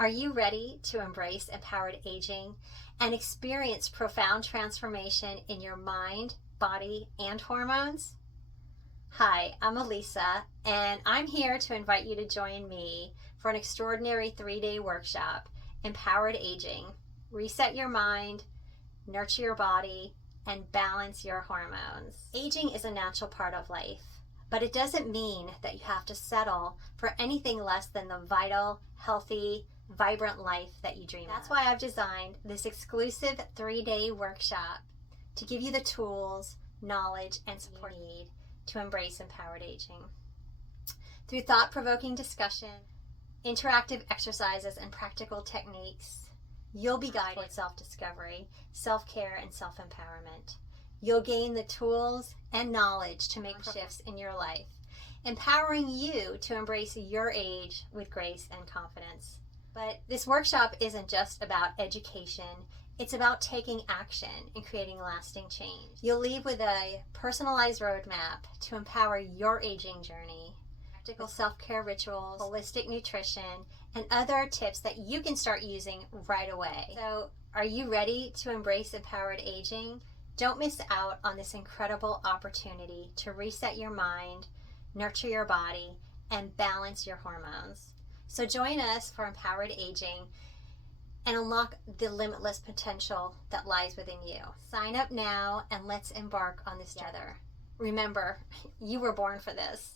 Are you ready to embrace empowered aging and experience profound transformation in your mind, body, and hormones? Hi, I'm Alissa, and I'm here to invite you to join me for an extraordinary 3-day workshop, Empowered Aging. Reset your mind, nurture your body, and balance your hormones. Aging is a natural part of life, but it doesn't mean that you have to settle for anything less than the vital, healthy, vibrant life that you dream of. That's why I've designed this exclusive 3-day workshop to give you the tools, knowledge, and support you need to embrace empowered aging. Through thought-provoking discussion, interactive exercises, and practical techniques, you'll be guided toward self-discovery, self-care, and self-empowerment. You'll gain the tools and knowledge to make shifts in your life, empowering you to embrace your age with grace and confidence. But this workshop isn't just about education. It's about taking action and creating lasting change. You'll leave with a personalized roadmap to empower your aging journey, practical self-care rituals, holistic nutrition, and other tips that you can start using right away. So, are you ready to embrace empowered aging? Don't miss out on this incredible opportunity to reset your mind, nurture your body, and balance your hormones. So join us for Empowered Aging and unlock the limitless potential that lies within you. Sign up now and let's embark on this together. Remember, you were born for this.